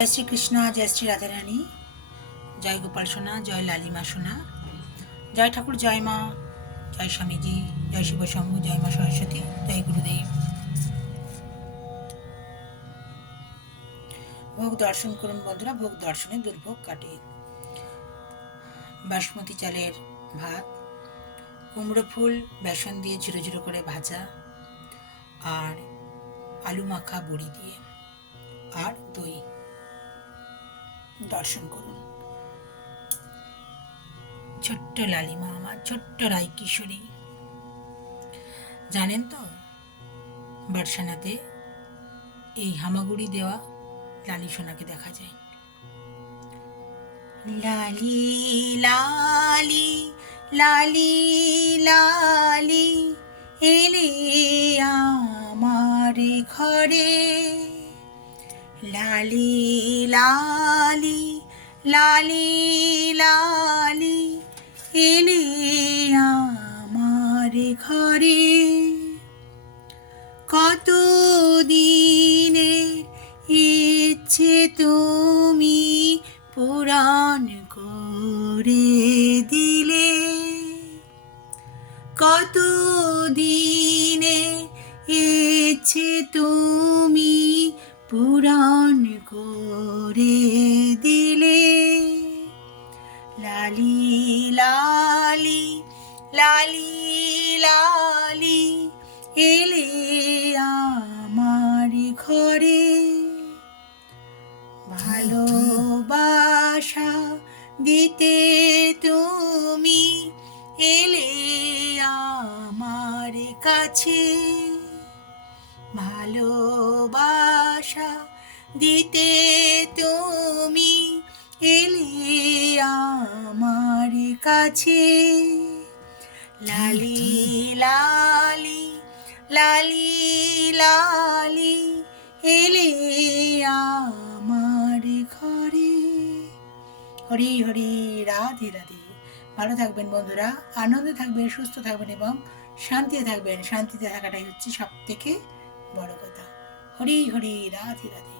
জয় শ্রীকৃষ্ণ, জয় শ্রী রাধারানী, জয় গোপাল সোনা, জয় লালিমা সোনা, জয় ঠাকুর, জয় মা, জয় স্বামীজি, জয় শিব শম্ভু, জয় মা সরস্বতী, জয় গুরুদেব। ভোগ দর্শন করুন বন্ধুরা, ভোগ দর্শনে দুর্ভোগ কাটে। বাসমতি চালের ভাত, কুমড়ো ফুল বেসন দিয়ে ঝুড়ো ঝুড়ো করে ভাজা, আর আলু মাখা বড়ি দিয়ে, আর দই। দর্শন করুন। ছোট্ট লালিমা, আমার ছোট্ট রায় কিশোরী। জানেন তো, বারসানাতে এই হামাগুড়ি দেওয়া লালি সোনাকে দেখা যায়। লালি লালি লালি লালি এলে আমার ঘরে, লালি লালি লালি লালি এলে আমার ঘরে। কত দিনের ইচ্ছে তুমি পূরণ করে দিলে, কত দিনের ইচ্ছে তুমি পূরণ করে দিলে। লালি লালি লালি লালি এলে আমার ঘরে। ভালোবাসা দিতে তুমি এলে আমার কাছে, ভালোবাসা দিতে তুমি এলে আমার কাছে। লালি লালি লালি লালি এলে আমার ঘরে। হরি হরি, রাধে রাধে। ভালো থাকবেন বন্ধুরা, আনন্দে থাকবেন, সুস্থ থাকবেন এবং শান্তিতে থাকবেন। শান্তিতে থাকাটাই হচ্ছে সব থেকে বড় কথা। হরি হরি, রাধে রাধে।